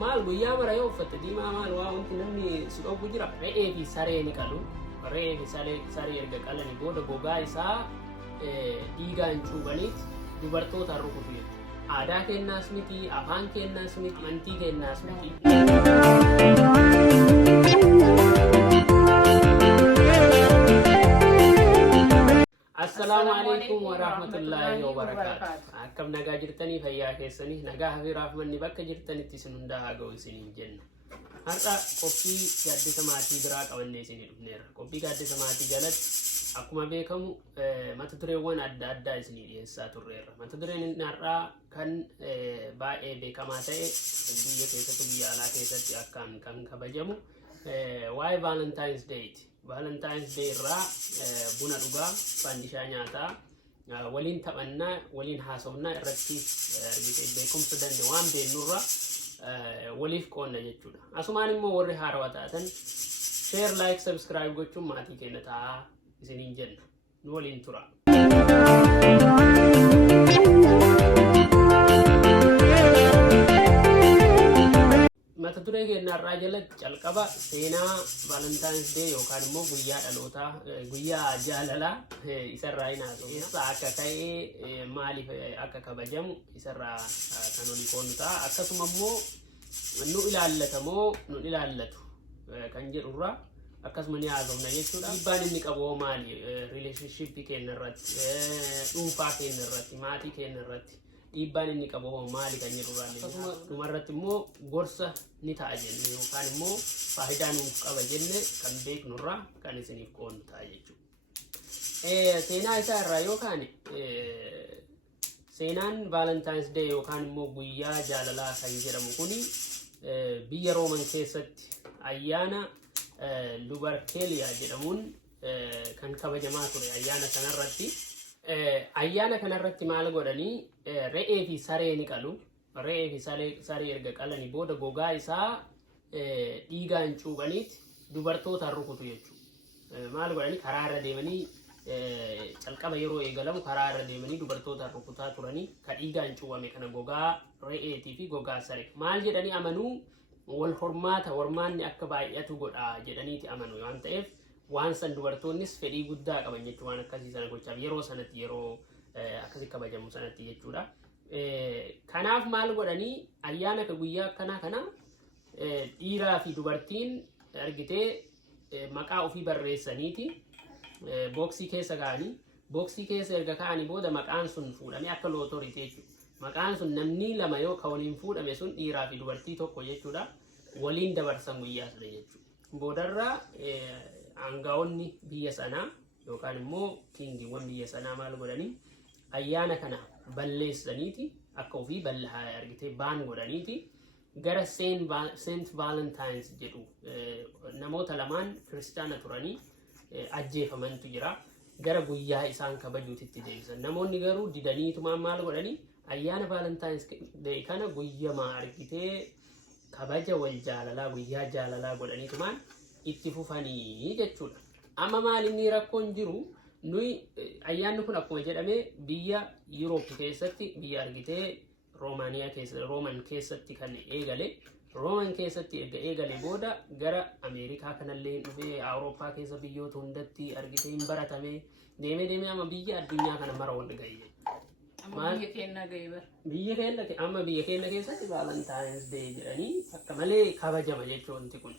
maal guyyaa mara yoo uffatte diimaa maal waa wanti namni si dhowwu jira. Re'ee fi saree ni qalu. Re'ee fi saree erga qalanii booda gogaa isaa dhiigaan cuubaniit dubartoota rukutu jechuudha. Aadaa kennaas miti, afaan kennaas miti, amantii kennaas miti. Assalamualaikum warahmatullahi wabarakatuh. Akkam nagaa jirtanii fayyaa keessanii nagaa hafiiraaf manni bakka jirtanitti isin hundaa haa ga'u isiniin jenna. Har'a qophii gaaddisa maatii biraa qabannee isinii dhufneerra. Qophii gaaddisa maatii jalatti akkuma beekamu mata dureewwan adda addaa isinii dhiyeessaa turreerra. Mata dureen inni har'aa kan baay'ee beekamaa ta'e biyya keessatti biyya alaa keessatti akkaan kan kabajamu waa'ee Valentine's Day. Valentine's Day irraa buna dhugaa, fandishaa nyaataa, waliin taphannaa, waliin haasofnaa irratti beekumsa danda'e waan beennurra waliif qoonna jechuudha. Asumaan immoo warri haarawaa taatan share, like, subscribe gochuun maatii keenya ta'aa isiniin jenna. Nu waliin tura. Mata duree keenya irraa jalatti calqaba seenaa Valentine's Day yookaan immoo guyyaa dhalootaa, guyyaa jaalalaa isarraa hin haasofna. Akka ka'ee maaliif akka kabajamu isarraa kan olii qoonnu ta'a. Akkasuma immoo nu ilaallatamoo nu ilaallatu kan jedhurraa akkasuma ni haasofna jechuudha. Dhiibbaan inni qabu maali? Relationship keenya irratti, dhuunfaa keenya irratti, maatii keenya irratti dhiibbaan inni qabu maali kan jedhurraa. Akkasuma dhumarratti immoo gorsa ni ta'a jenne yookaan immoo faayidaa nuuf qaba jenne kan beeknurraa kan isiniif qoonnu ta'a jechuudha. Seenaa isaa irraa yookaan seenaan Valentine's Day yookaan immoo guyyaa jaalalaa kan jedhamu kuni biyya Rooman keessatti ayyaana Lupercalia jedhamuun kan kabajamaa ture. Ayyaana kanarratti maal godhanii re'ee fi saree ni qalu. Re'ee fi saree erga qalanii booda gogaa isaa dhiigaan cuubaniit dubartoota rukutu jechuudha. Maal godhanii karaa irra deemanii calqaba yeroo eegalamu karaa irra deemanii dubartoota rukutaa turanii ka dhiigaan cuubame kana gogaa re'eetii fi gogaa saree. Maal jedhanii amanuu? Wal hormaanni akka baay'atu godha jedhaniiti amanu waan ta'eef waan san dubartoonnis fedhii guddaa qaban jechuudha. Waan akkasii sana gochaaf yeroo sanatti yeroo akkasii kabajamu sanatti jechuudha. Kanaaf maal godhanii ayyaana guyyaa akkanaa kana dhiiraa fi dubartiin argitee maqaa ofii barreessaniiti booksii keessa kaa'anii, booksii keessa erga kaa'anii booda maqaan sun fuudhamee akka lootoriiti jechuudha. Maqaan sun namni lama yoo ka waliin fuudhame sun dhiiraa fi dubartii tokko jechuudha waliin dabarsan guyyaa sana jechuudha. Boodarraa aangaa'onni biyya sanaa yookaan immoo kiingiiwwan biyya sanaa maal godhanii ayyaana kana balleessaniiti akka ofii bal'aa argitee baan godhaniiti gara Saint Valentine's jedhu namoota lamaan kiristaana turanii ajjeefamantu jira. Gara guyyaa isaan kabajuutitti deebisan. Namoonni garuu didaniitumaan maal godhanii ayyaana Valentine's Day kana guyyamaa argitee kabaja wal jaalalaa guyyaa jaalalaa godhaniitumaan itti fufanii jechuudha. Amma maal inni rakkoon jiru nuyi ayyaanni kun akkuma jedhame biyya Europe keessatti biyya argitee Rooman keessatti kan eegale. Rooman keessatti erga eegale booda gara Ameerikaa kanallee dhufee Awurooppaa keessa biyyoota hundatti argitee hin baratame deemee amma biyya addunyaa kana mara wal ga'e. Biyya keenya ga'eera. Biyya keenya keessatti Valentine's Day jedhanii akka malee kabajama jechuun kun.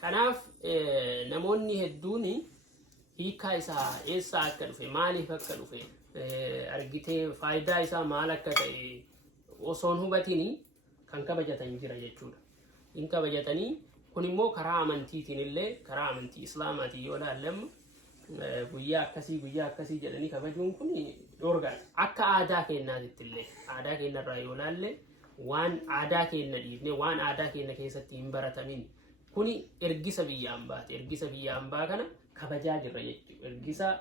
Kanaaf namoonni hedduun hiikaa isaa eessaa akka dhufe maaliif akka dhufe argitee faayidaa isaa maal akka ta'e osoon hubatini kan kabajatan jira jechuudha. In kabajatanii kun immoo karaa amantiitiin illee karaa amantii Islaamaatiin yoo ilaallamu guyyaa akkasii jedhanii kabajuun kun dhorgaadha. Akka aadaa keenyaatti illee aadaa keenyarraa yoo ilaalle waan aadaa keenya dhiifne waan aadaa keenya keessatti hin baratamin kuni ergisa biyya hambaati. Ergisa biyya hambaa kana kabajaa jirra jechuudha. Ergisa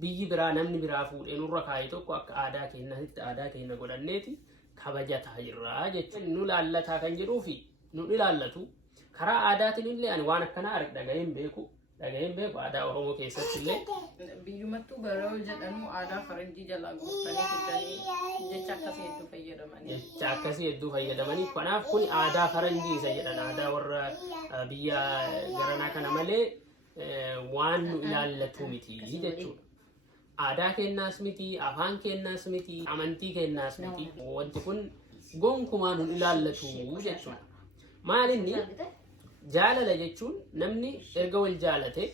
biyyi biraa namni biraa fuudhee nurra kaa'e tokko akka aadaa keenyaatti aadaa keenya godhanneeti kabajataa jirra jechuudha. Nu laallataa kan jedhuufi nu ilaallatu karaa aadaatiin illee ani waan akkanaa dhaga'een beeku Dhaga'een beeku aadaa Oromoo keessatti illee Biyyumattuu baroo jedhamu aadaa faranjii jalaa guutanii fidanii jecha akkasii hedduu fayyadamanii. jecha akkasii hedduu fayyadamanii. Kanaaf kun aadaa faranjii isa jedhan aadaa warra biyya garanaa kana malee waan nu ilaallatu miti jechuudha. Aadaa kennaas miti, afaan kennaas miti, amantii kennaas miti. Wanti kun gonkumaa nu ilaallatu jechuudha. Maalinni jaalala jechuun namni erga wal jaalate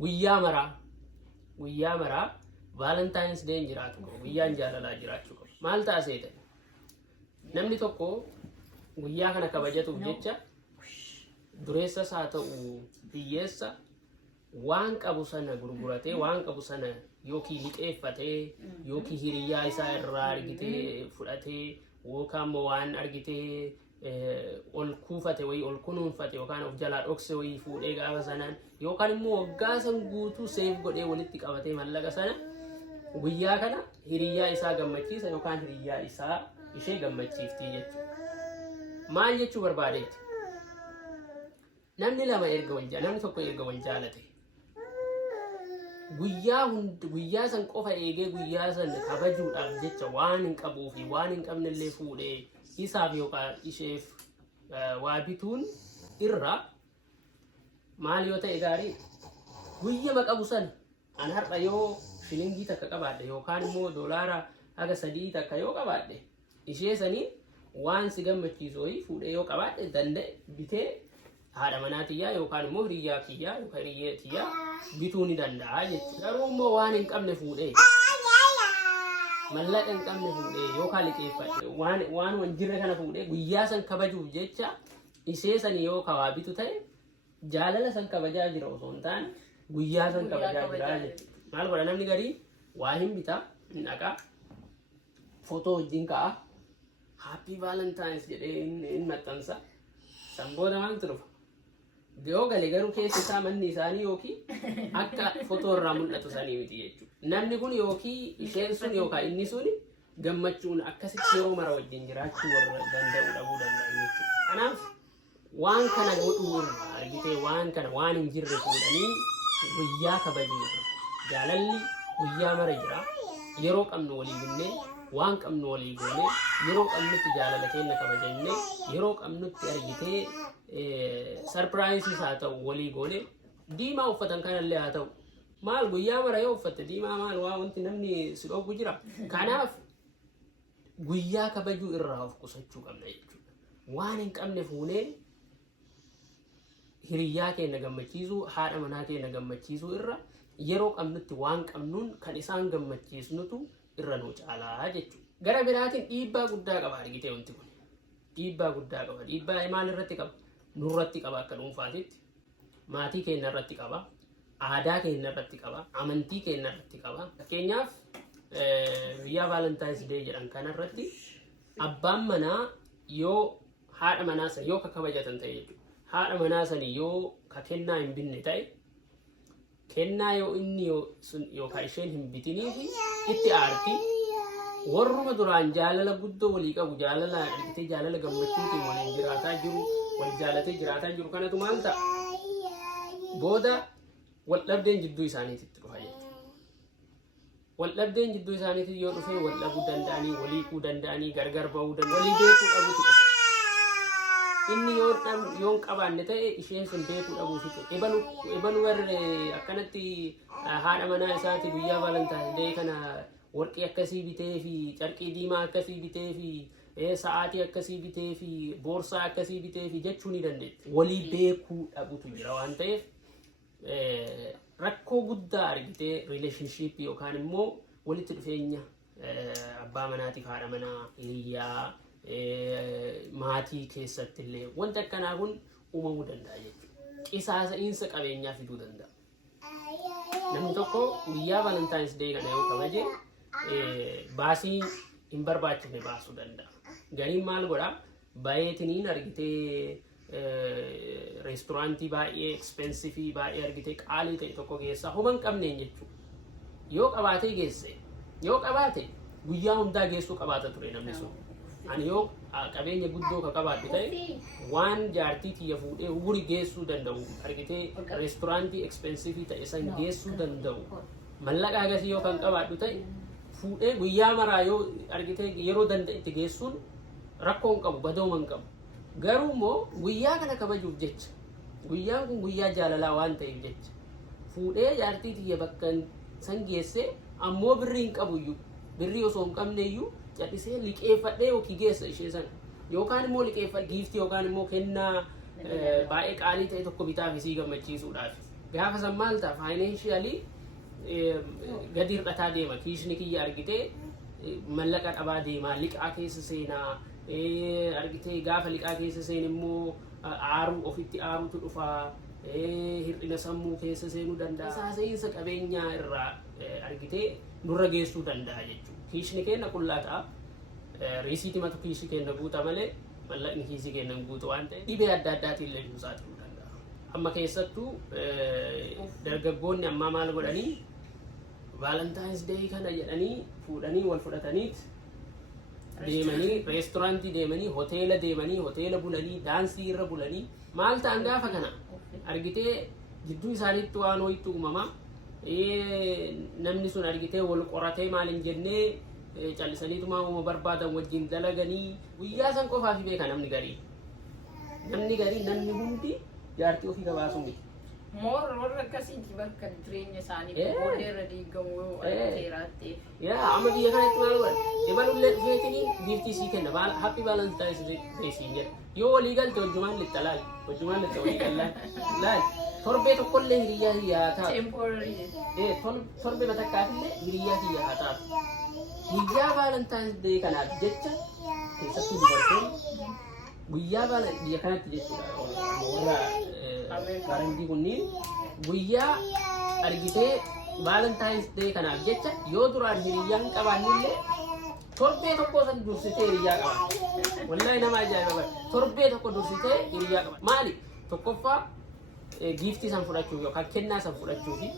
guyyaa maraa Valentine's Day jiraatu guyyaan jaalalaa jiraachuu qabu. Maal taasee ta'e namni tokko guyyaa kana kabajatuuf jecha dureessas haa ta'u hiyyeessa waan qabu sana gurguratee waan qabu sana yookiin liqeeffatee yookiin hiriyaa isaa irraa argitee fudhatee yookaan immoo waan argitee ol kuufate wayii ol kunuunfate yookaan of jalaa dhokse wayii fuudhee gaafa sanaan yookaan immoo waggaa san guutuu seef godhee walitti qabatee mallaqa sana guyyaa kana hiriyaa isaa gammachiisa yookaan hiriyaa isaa ishee gammachiiftii jechuudha. Maal jechuu barbaadeetti? Namni tokko erga wal jaalate guyyaa san qofa eegee guyyaa san kabajuudhaaf jecha waan hin qabuu fi waan hin qabnellee fuudhee isaaf yookaan isheef waa bituun irra maal yoo ta'e gaarii guyyama qabu sana an har'a yoo shilingii takka qabaadhe yookaan immoo doolaara haga 3 takka yoo qabaadhe ishee sanii waan si gammachiisu wayii fuudhee yoo qabaadhe danda'e bitee haadha manaa tiyyaa yookaan immoo hiriyaa kiyyaa yookaan hiriyyee tiyyaa bituu ni danda'a jechuudha. Garuu immoo waan hin qabne fuudhee mallaqa hin qabne fuudhee yookaan liqeeffadhe waan wanjirre kana fuudhee guyyaa san kabajuuf jecha ishee sanii yoo kawaa bitu ta'e jaalala san kabajaa jira osoo hin taane guyyaa san kabajaa jira jechuudha. Maal godha namni garii waa hin bitaa hin dhaqaa footoo wajjin ka'a happy valentines jedhee hin maxxansa san booda maaltu dhufa? Yoo galee garuu keessi isaa manni isaanii yookiin akka footoo irraa mul'atu sanii miti jechuudha. Namni kun yookiin isheen sun yookaan inni sun gammachuun akkasitti yeroo mara wajjin jiraachuu warra danda'u dhabuu danda'u jechuudha. Kanaaf waan kana godhuu irraa argitee waan hin jirre fuudhanii guyyaa kabajuu irra jaalalli guyyaa mara jira. Yeroo qabnu walii binnee waan qabnu walii goonee yeroo qabnutti jaalala keenya kabajannee yeroo qabnutti argitee sarpiraayisiis haa ta'u walii goonee diimaa uffatan kanallee haa ta'u maal guyyaa mara yoo uffatte diimaa maal waa wanti namni si dhoobu jira. Kanaaf guyyaa kabajuu irraa of qusachuu qabna jechuudha. Waan hin qabne fuunee hiriyaa keenya gammachiisuu haadha manaa keenya gammachiisuu irra yeroo qabnutti waan qabnuun kan isaan gammachiisnutu irra nu caalaa jechuudha. Gara biraatiin dhiibbaa guddaa qaba argitee wanti kun. Dhiibbaa guddaa qaba. Dhiibbaa maal irratti qaba? Nurratti qaba akka dhuunfaatitti. Maatii keenya irratti qaba. Aadaa keenya irratti qaba. Amantii keenya irratti qaba. Fakkeenyaaf guyyaa Valentine's Day jedhan kanarratti abbaan manaa yoo haadha manaa sana yoo kabajatan ta'e jechuudha. Haadha manaa sana yoo kennaa hin binne ta'e kennaa yoo inni yookaan isheen hin bitiniif itti aarti. Warruma duraan jaalala guddoo walii qabu jaalala argitee jaalala gammachuutiin waliin jiraataa jiru wal jaalatee jiraataa jiru kanatu maal ta'a? Booda wal dhabdeen jidduu isaaniitti dhufa jechuudha. Wal dhabdeen jidduu isaaniitti yoo dhufe wal dhabuu danda'anii walii hiikuu danda'anii gargar bahuu danda'anii walii beekuu dhabuutu dhufa. Inni yoo qabaanne ta'e isheen sun beekuu dhabuutu ebalu warre akkanatti haadha manaa isaati guyyaa Valentine's Day kana warqii akkasii bitee fi carqii diimaa akkasii bitee fi sa'aatii akkasii bitee fi boorsaa akkasii bitee fi jechuu ni dandeetti. Walii beekuu dhabuutu jira waan ta'eef rakkoo guddaa argitee relationship yookaan immoo walitti dhufeenya abbaa manaatiif haadha manaa hiriyaa maatii keessatti illee wanti akkanaa kun uumamuu danda'a jechuudha. Qisaasa'iinsa qabeenyaa fiduu danda'a. Namni tokko guyyaa Valentine's Day kana yoo kabaje baasii hin barbaachifne baasuu danda'a. Gariin maal godhaa? Baay'eetiniin argitee reesturaantii baay'ee expensive baay'ee argitee qaalii ta'e tokko keessaa homa hin qabneen jechuudha. Yoo qabaatee geesse yoo qabaate guyyaa hundaa geessuu qabaata ture namni sun. Ani yoo qabeenya guddoo ka qabaadhu ta'e waan jaartii tiyya fuudhee wuri geessuu danda'u argitee reesturaantii expensiivii ta'e san geessuu danda'u mallaqa agasii yoo kan qabaadhu ta'e fuudhee guyyaa maraa yoo argitee yeroo danda'etti geessuun rakkoon qabu badooman qabu garuu immoo guyyaa kana kabajuuf jecha guyyaan kun guyyaa jaalalaa waan ta'eef jecha fuudhee jaartii tiyya bakka san geessee ammoo birrii hin qabuyyuu birrii osoo hin qabneeyyuu callisee liqeeffadhee yookiin geessa ishee sana yookaan immoo liqeeffadhe giiftii yookaan immoo kennaa baay'ee qaalii ta'e tokko bitaaf isii gammachiisuudhaaf gaafa san maal ta'a faayineenshiyalii gadi hir'ataa deema kiisni kiyya argitee mallaqa dhabaa deemaa liqaa keessa seenaa argitee gaafa liqaa keessa seen immoo aaruu ofitti aaruutu dhufaa hir'ina sammuu keessa seenuu danda'a saasa'insa qabeenyaa irraa argitee nurra geessuu danda'a jechuudha kiisni keenya qullaa ta'a riisiitii matu kiisii keenya guuta malee mallaqni kiisii keenya guutu waan ta'eef dhibee adda addaatiin illee nu saaxiluu danda'a amma keessattuu dargaggoonni ammaa maal godhanii Valentine's Day kana jedhanii fuudhanii wal fudhataniit deemanii reesturaantii deemanii hoteela bulanii daansii irra bulanii maal ta'an gaafa kana argitee jidduu isaaniitti waan ho'itti uumamaa namni sun argitee wal qoratee maal hin jennee callisaniituma uuma barbaadan wajjin dalaganii guyyaa san qofaaf beeka namni garii namni hundi jaartii ofii gabaasuu miti. warra akkasiiti bakka jireenya isaanii booddee irra diigamu yoo teeraatteef. Amma biyya kanatti maal godhan ibalullee dhufeetinii giiftii sii kenna happy Valentine's Day siin jedha yoo walii galte wajjumaan lixa walii gallaal torbee tokkollee hiriyaa taatu torbee batakkaafillee hiriyaa haa taatu guyyaa Valentine's Day kanaaf jecha keessattuu dubartoonni guyyaa biyya kanatti jechuudha warra faranjii kunniin guyyaa argitee Valentine's Day kanaaf jecha yoo duraan hiriyyaan qabaannillee torbee tokko san dursitee hiriyaa qaba wallahi nama ajaa'iba torbee tokko dursitee hiriyaa qaba maali tokkoffaa giiftii san fudhachuuf yookaan kennaa san fudhachuufi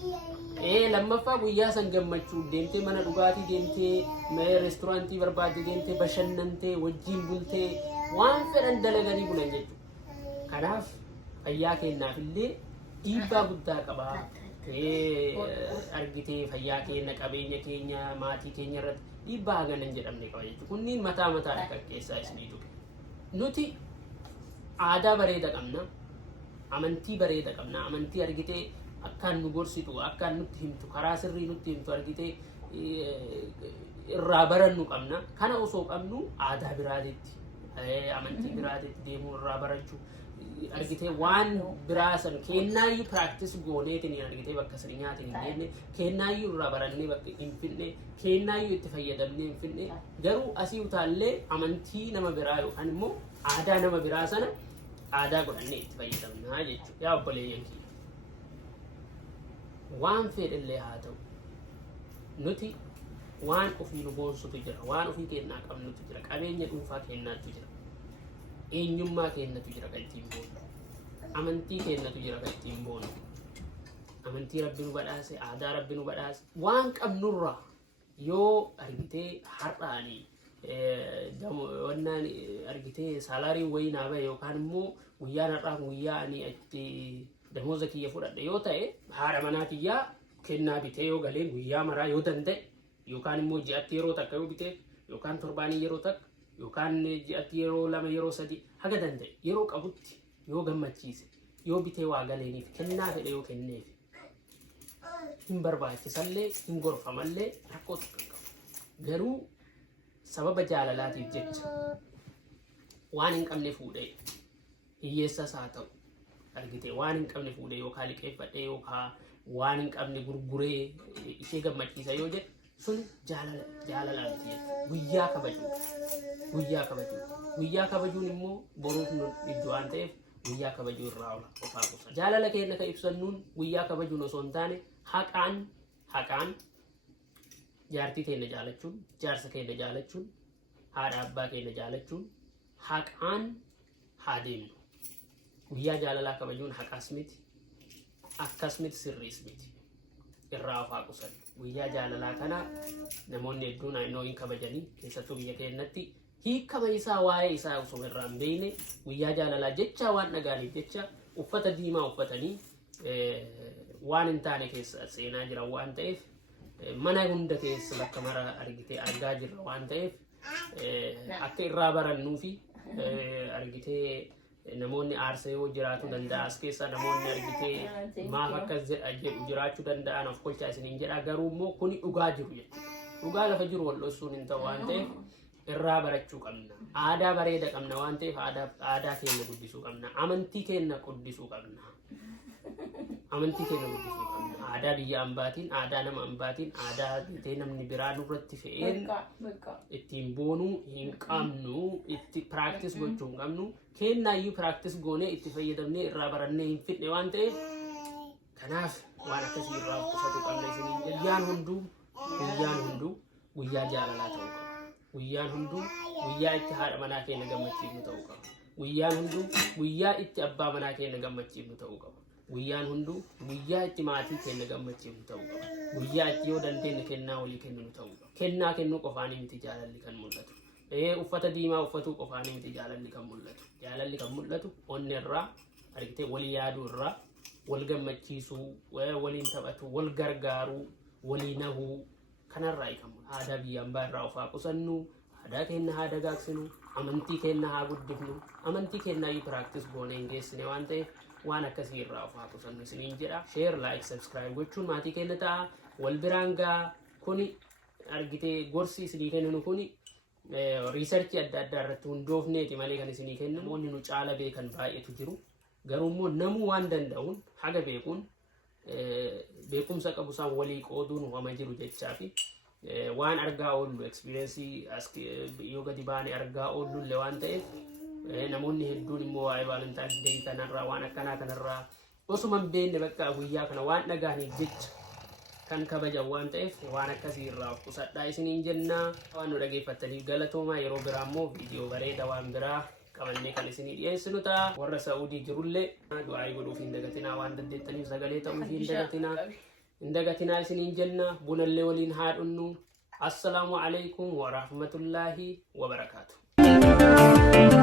lammaffaa guyyaa san gammachuu deemtee mana dhugaatii deemtee reesturaantii barbaadde deemtee bashannantee wajjiin bultee waan fedhan dalaganii bulan jechuudha kanaaf fayyaa keenyaafillee dhiibbaa guddaa qaba argitee fayyaa keenya qabeenya keenya maatii keenya irratti dhiibbaa hagana hin jedhamne qaba jechuudha kunniin mataa kan keessaa isiniitu nuti aadaa bareeda qabna amantii bareeda qabna amantii argitee akkaan nu gorsitu akkaan nutti himtu karaa sirrii nutti himtu argitee irraa barannu qabna kana osoo qabnu aadaa biraatitti amantii biraatitti deemuu irraa barachuu argitee waan biraa san kennaayyuu practice gooneetiin argitee bakka sani nyaatiin hin jenne kennaayyuu irraa barannee bakka hin finne kennaayyuu itti fayyadamnee hin finne garuu asii utaallee amantii nama biraa yookaan immoo aadaa nama biraa sana aadaa godhannee itti fayyadamnaa jechuudha yaa obboleeyyan kiyya waan fedhallee haa ta'u nuti waan ofii nu boonsutu jira waan ofii kennaa qabnutu jira qabeenya dhuunfaa kennaatu jira eenyummaa kennatu jira kan ittiin boonu amantii kennatu jira kan ittiin boonu amantii rabbi nu badhaase aadaa rabbi nu badhaase waan qabnurraa yoo argitee har'aanii wannaan argitee salaariin wayii naa bahe yookaan immoo guyyaan har'aa guyyaa ani itti damooza kiyya fudhadhe yoo ta'e haadha manaa kiyyaa kennaa bitee yoo galeen guyyaa maraa yoo danda'e yookaan immoo ji'atti yeroo takka yoo bitee yookaan torbaanii yeroo takka yookaan ji'atti yeroo lama yeroo sadi haga danda'e yeroo qabutti yoo gammachiise yoo bitee waa galeeniif kennaa fedhe yoo kenneef hin barbaachisallee hin gorfamallee rakkoo tokko hin qabu garuu sababa jaalalaatiif jecha waan hin qabne fuudhee hiyyeessas haa ta'u argitee waan hin qabne fuudhee yookaan liqeeffadhee yookaan waan hin qabne gurguree ishee gammachiisa yoo jedhe sun jaalala miti guyyaa kabajuun immoo boruuf nu iddoo waan ta'eef guyyaa kabajuu irraa ola qofaa qusa jaalala keenya ka ibsannuun guyyaa kabajuun osoo hin taane haqaan jaartii keenya jaalachuun jaarsa keenya jaalachuun haadha abbaa keenya jaalachuun haqaan haa deemnu guyyaa jaalalaa kabajuun haqas miti akkas miti sirriis miti irraa ofaa qusannu guyyaa jaalalaa kana namoonni hedduun naannoo hin kabajanii keessattuu biyya keenyatti hiikama isaa waa'ee isaa osoo irraa hin beekne guyyaa jaalalaa jecha waan dhagaaniif jecha uffata diimaa uffatanii waan hin taane keessa seenaa jiran waan ta'eef mana hunda keessa bakka mara argitee argaa jirra waan ta'eef akka irraa barannuu fi argitee namoonni aarsee yoo jiraatu danda'a as keessa namoonni argitee maaf akkas jiraachuu danda'an of kolchaa isiniin jedha garuu immoo kuni dhugaa jiru jechuudha. Dhugaa lafa jiru wal dhoksuun hin ta'u waan ta'eef irraa barachuu qabna. Aadaa bareeda qabna waan ta'eef aadaa keenya guddisuu qabna. Amantii keenya guddisuu qabna. Amantii keenya guddisuu qabna. Aadaa biyya ambaatiin, aadaa nama ambaatiin, aadaa bitee namni biraa nurratti fe'een ittiin boonuu hin qabnu, itti practice gochuu hin qabnu. Kennaayyuu practice goonee itti fayyadamnee irraa barannee hin fidne waan ta'eef kanaaf waan akkasii irraa qusatu qabna isiniin guyyaan hunduu guyyaa jaalalaa ta'uu qaba. Guyyaan hunduu guyyaa itti haadha manaa keenya gammachiifnu ta'uu qaba. Guyyaan hunduu guyyaa itti abbaa manaa keenya gammachiifnu ta'uu qaba. Guyyaan hunduu guyyaa itti maatii keenya gammachiifnu ta'uu qaba. Guyyaa itti yoo dandeenye kennaa walii kenninu ta'uu qaba. Kennaa kennuu qofaanii miti jaalalli kan mul'atu. Uffata diimaa uffatuu qofaanii miti jaalalli kan mul'atu. Jaalalli kan mul'atu onni irraa argitee walii yaaduu irraa wal gammachiisuu, waliin taphatu, wal gargaaruu, walii nahuu kanarraa hiikamu. Aadaa biyya ambaa irraa of haa qusannu, aadaa keenya haa dagaagsinu, amantii keenya haa guddifnu, amantii keenya iyyuu practice goonee hin geessine waan ta'eef waan akkasii irraa of haa qusannu isiniin jedha. Share, like, subscribe gochuun maatii keenya ta'a. Wal biraan gaa kuni argitee gorsi isinii kenninu kuni researchii adda addaa irratti hundoofneeti malee kan isinii kennu. Namoonni nu caala beekan baay'eetu jiru. Garuu immoo namuu waan danda'uun haga beekuun beekumsa qabu isaan walii qooduun wama jiru jechaa fi waan argaa oollu experience yoo gadi baane argaa oollullee waan ta'eef namoonni hedduun immoo waa'ee Valentine's Day kanarraa waan akkanaa kanarraa osuma hin beekne bakka guyyaa kana waan dhagaaniif jecha kan kabajan waan ta'eef waan akkasii irraa of qusadhaa isiniin jenna. Waan nu dhageeffattaniif galatoomaa. Yeroo biraa immoo viidiyoo bareeda waan biraa qabannee kan isinii dhiyeessinu ta'a. Warra Saa'udii jirullee du'aa godhuuf hin dagatinaa waan dandeettaniif sagalee ta'uuf hin dagatinaa isiniin jenna. Bunallee waliin haa dhunnu. Assalaamu alaikum wa rahmatullahi wa barakaatuh.